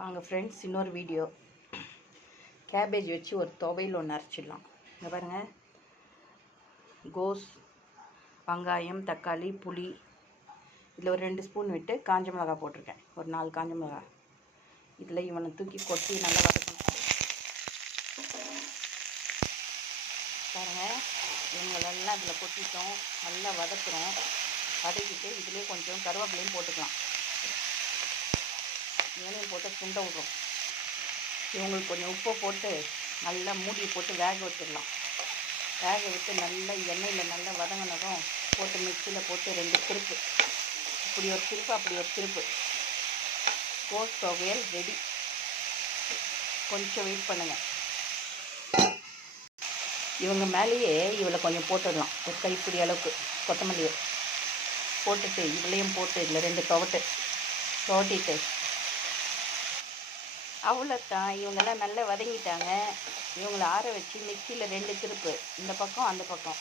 வாங்க ஃப்ரெண்ட்ஸ், இன்னொரு video. Cabbage வச்சு ஒரு துவையல் ஒன்று அரைச்சிடலாம். இங்கே பாருங்கள், கோஸ், வெங்காயம், தக்காளி, புளி, இதில் ஒரு 2 ஸ்பூன் விட்டு காஞ்ச மிளகா போட்டிருக்கேன். ஒரு 4 காஞ்ச மிளகா. இதில் இவனை தூக்கி கொட்டி நல்லா வதக்கணும். பாருங்கள், இவங்களெல்லாம் இதில் கொட்டிட்டோம். நல்லா வதக்குறோம். வதக்கிட்டு இதிலே கொஞ்சம் கருவேப்பிலையும் போட்டுக்கலாம். இவனையும் போட்டு துண்டை விட்றோம். இவங்களுக்கு கொஞ்சம் உப்பை போட்டு நல்லா மூடியை போட்டு வேக வச்சிடலாம். வேக விட்டு நல்லா எண்ணெயில் நல்லா வதங்கினதும் போட்டு மிக்சியில் போட்டு 2 திருப்பு, இப்படி ஒரு திருப்பு அப்படி ஒரு திருப்பு. கோஸ் துவையல் ரெடி. கொஞ்சம் வெயிட் பண்ணுங்கள். இவங்க மேலேயே இவளை கொஞ்சம் போட்டுடலாம். ஒரு கைப்பிடி அளவுக்கு கொத்தமல்லியை போட்டுட்டு இவளையும் போட்டு இதில் 2 துவட்டிட்டு அவ்வளோத்தான். இவங்கெல்லாம் நல்லா வதங்கிட்டாங்க. இவங்களை ஆற வச்சு மிக்சியில் 2 திருப்பு, இந்த பக்கம் அந்த பக்கம்.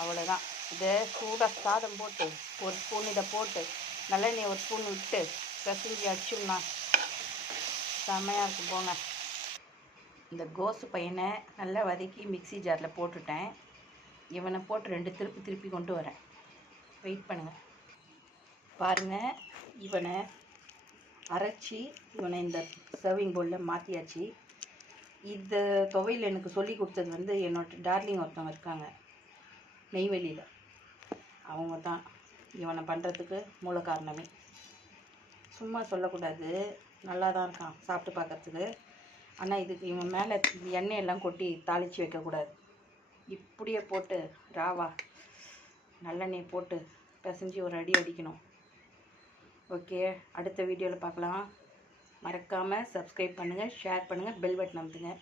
அவ்வளோதான். இதை சூடாக சாதம் போட்டு ஒரு ஸ்பூன் இதை போட்டு நல்லெண்ணெய் ஒரு ஸ்பூன் விட்டு பிசைஞ்சு அடிச்சோம்னா செம்மையாக இருக்கும். போங்க. இந்த கோசு பையனை நல்லா வதக்கி மிக்சி ஜாரில் போட்டுட்டேன். இவனை போட்டு 2 திருப்பி கொண்டு வரேன். வெயிட் பண்ணுங்கள். பாருங்கள், இவனை அரைச்சி இவனை இந்த சர்விங் பவுலில் மாற்றியாச்சு. இந்த துவையல் எனக்கு சொல்லி கொடுத்தது என்னோட டார்லிங் ஒருத்தவங்க இருக்காங்க நெய்வேலியில். அவங்க தான் இவனை பண்ணுறதுக்கு மூல காரணமே. சும்மா சொல்லக்கூடாது, நல்லா தான் இருக்கான் சாப்பிட்டு பார்க்கறதுக்கு. ஆனால் இதுக்கு இவன் மேலே எண்ணெயெல்லாம் கொட்டி தாளித்து வைக்கக்கூடாது. இப்படியே போட்டு ராவா நல்லெண்ணெய் போட்டு பிசைஞ்சு ஒரு அடி அடிக்கணும். ஓகே, அடுத்த வீடியோவில் பார்க்கலாம். மறக்காமல் சப்ஸ்கிரைப் பண்ணுங்கள், ஷேர் பண்ணுங்கள், பெல் பட்டன் அமுத்துங்க.